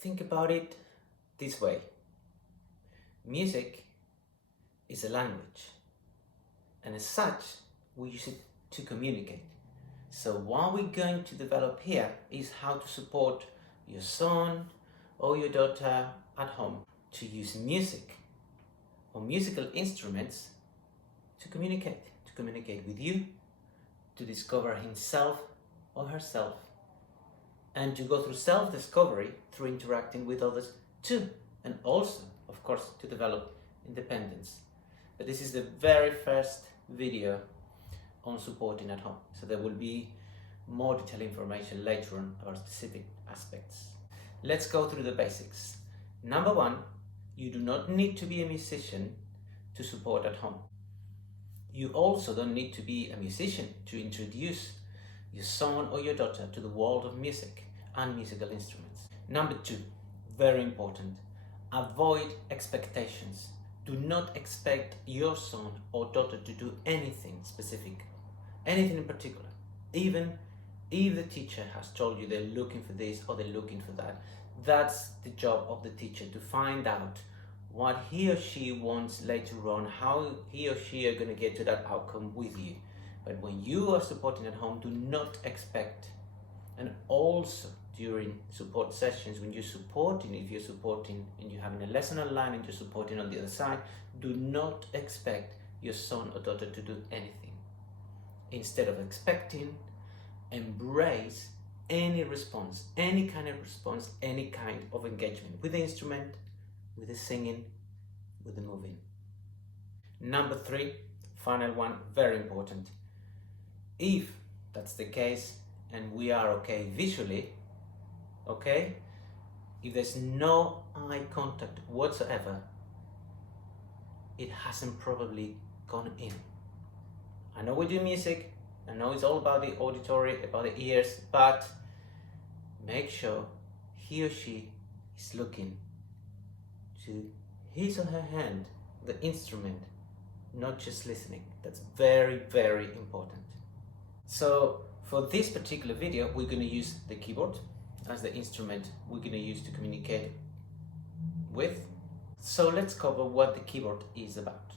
Think about it this way. Music is a language, and as such, we use it to communicate. So what we're going to develop here is how to support your son or your daughter at home to use music or musical instruments to communicate with you, to discover himself or herself, and to go through self-discovery through interacting with others too, and also, of course, to develop independence. But this is the very first video on supporting at home, so there will be more detailed information later on about specific aspects. Let's go through the basics. Number one, you do not need to be a musician to support at home. You also don't need to be a musician to introduce your son or your daughter to the world of music and musical instruments. Number two, very important, avoid expectations. Do not expect your son or daughter to do anything specific, anything in particular, even if the teacher has told you they're looking for this or they're looking for that. That's the job of the teacher, to find out what he or she wants later on, how he or she are going to get to that outcome with you. But when you are supporting at home, do not expect, and also during support sessions, when you're supporting, if you're supporting and you're having a lesson online and you're supporting on the other side, do not expect your son or daughter to do anything. Instead of expecting, embrace any response, any kind of response, any kind of engagement with the instrument, with the singing, with the moving. Number three, final one, very important. If that's the case and we are okay visually, okay, if there's no eye contact whatsoever, it hasn't probably gone in. I know we do music, I know it's all about the auditory, about the ears, but make sure he or she is looking to his or her hand, the instrument, not just listening. That's very, very important. So for this particular video, we're going to use the keyboard as the instrument we're going to use to communicate with. So let's cover what the keyboard is about.